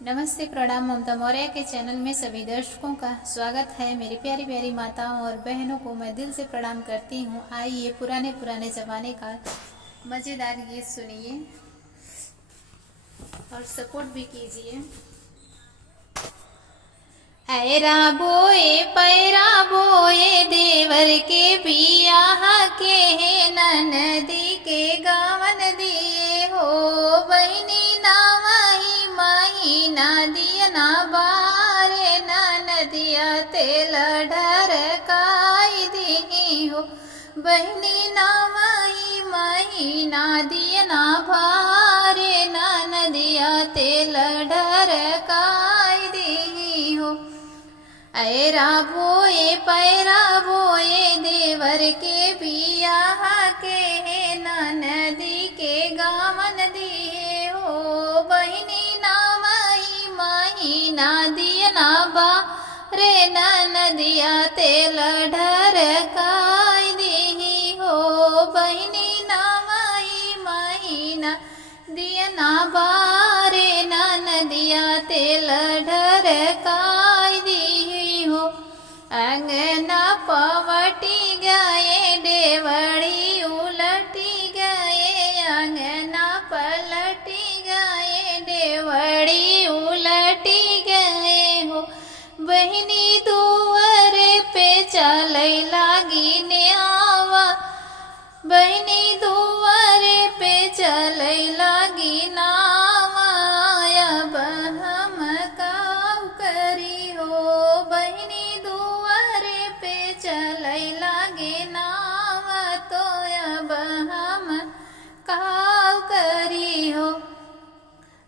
नमस्ते, प्रणाम। ममता मौर्य के चैनल में सभी दर्शकों का स्वागत है। मेरी प्यारी प्यारी माताओं और बहनों को मैं दिल से प्रणाम करती हूँ। आइए पुराने पुराने ज़माने का मज़ेदार गीत सुनिए और सपोर्ट भी कीजिए। ऐरा बोए पैरा बोए देवर के बियाह के ननदी के गावन दिए हो। बहनी ना वही महीना दिया ना बारे ननदिया तेल ढरकाई दी हो। बहनी ना वही महीना दिया ना भारे ननदिया तेल ढरकाई दी हो। ऐरा बोए पैरा बोए देवर के बियाह के ननदी के गावन दिए हो। बहिनी ना वही महीना दिया ना बा रे ननदिया तेल ढरकाई दी हो। बहिनी ना वही महीना दिया ना बा रे ननदिया तेल ढरकाई दी हो। अंगना पवटी गए डेवड़ी उलटी गए। अंगना पलटी गए डेवड़ी उलटी गए हो। बहनी दुआरे पे चले लागी ने आवा। बहनी दुआरे पे चले लागी नावा। अब हम काऊ करी हो। बहनी दुआरे पे चले लागे नावा तो अब हम काऊ करी हो।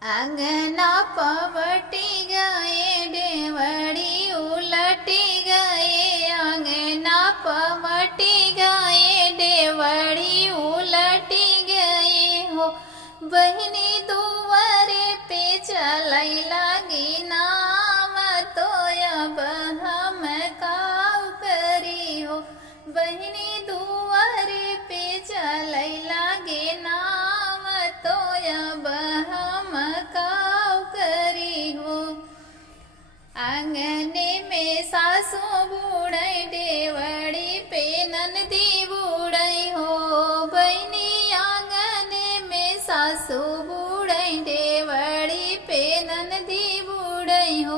अंगना पवटी गए डेवड़ी उलटी गए। अंगना पवटी गए डेवड़ी उलटी गए हो। बहनी दुआरे पे चलाई लागी नाव तो अब हम काऊ करी हो। बहनी दुआरे पे चलाई लागे नाव तो अब हम काऊ करी हो। आंगने में सासू बूढ़ई डेवड़ी पे ननदी बूढ़ई हो। बहनी आंगने में सासू बूढ़ई डेवड़ी पे ननदी बूढ़ई हो।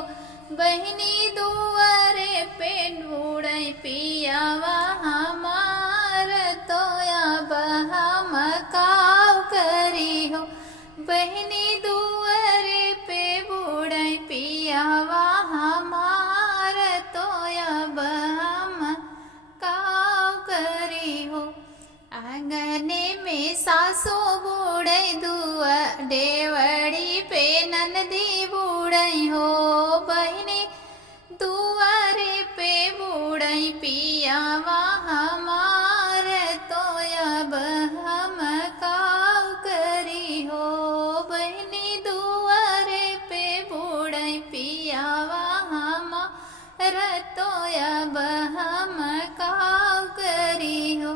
बहनी दुआरे पे बूढ़ई पियावा हमार तो अब हम काऊ करी हो। बहनी दुआरे पे बूढ़ई पियावा हमार तो अब हम काऊ करी हो। आंगने में सासू बूढ़ई दुआ डेवड़ी पे ननदी बूढ़ई हो। बहनी दुआरे पे बूढ़ई पियावा हमार तो अब हम काऊ करी हो। बहनी दुआरे पे बूढ़ई पियावा हमार तो अब हम काऊ करी हो।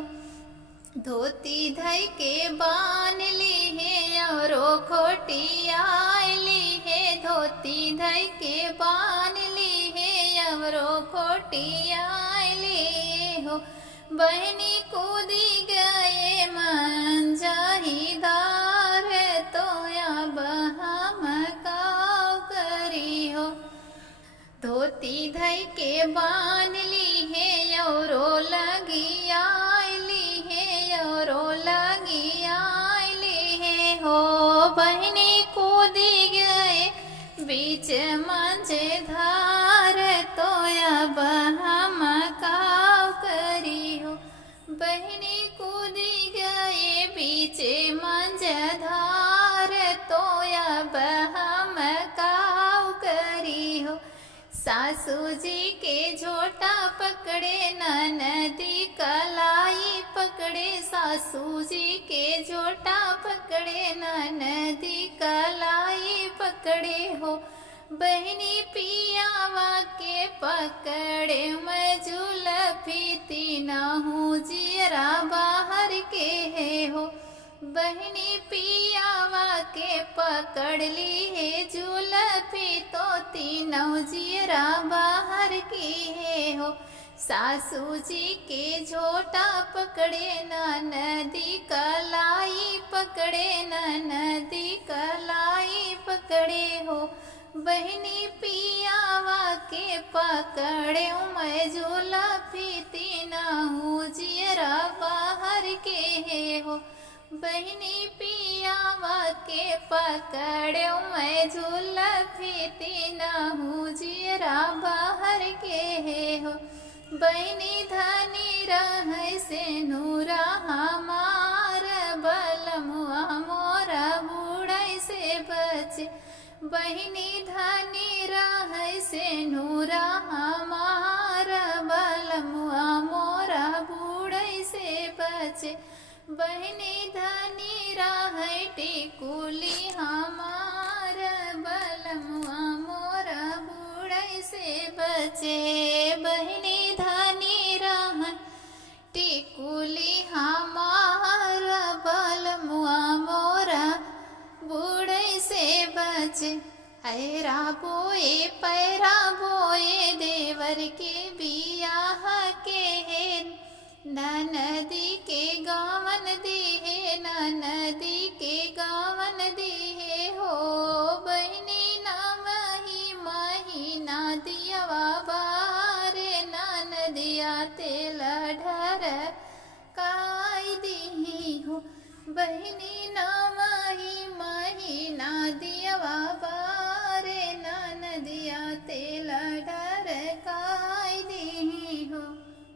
धोती धई के बान ली है औरो खोटी आयली है। धोती धई के बान ली है औरो खोटी आयली हो। बहनी कूदी गए मंजाहीदार तो अब हम काऊ करी हो। धोती धई के बान ली है औरो लगी आयली है औरो लगी आयली है हो। बहनी कूदी गए बीच मंझे धार तो अब हम काऊ करी हो। बहनी कूदी गए बीच मंझे धार तो अब हम काऊ करी हो। सासू जी के झोटा पकड़े ननदी कलाई पकड़े। सासू जी के झोटा पकड़े ननदी कलाई पकड़े हो। बहनी पियावा के पकड़े मैं जुल्फी तीना हूँ जियरा बाहर के है हो। बहनी पियावा के पकड़ ली है जुल्फी तो तीनों जीरा बाहर की है हो। सासू जी के झोटा पकड़े नदी कलाई पकड़े नदी कलाई पकड़े हो। बहनी पियावा के पकड़े मैं जुल्फी तीनों जीरा बाहर के है हो। बहनी पियावा के पकड़े मैं जुल्फी तीनों जीरा बाहर के है हो। बहनी धनी रह से नूरा हमार बलमुआ मोरा बूढ़ई से बचे। बहनी धनी रह से नूरा हमार बलमुआ मोरा बूढ़ई से बचे। बहनी धनी रह टिकुली हमार बलमुआ मोरा बूढ़ई से बचे। बहनी धनी रह टिकुली हमार बलमुआ मोरा बूढ़ई से बचे। ऐरा बोए पैरा बोए देवर के बियाह के है। नदी के गावन दिहे नदी के गावन दिहे हो। बहनी नवही महीना दियवा बारे नदिया तेल ढर काई दिही हो। बहनी नवही महीना दियवा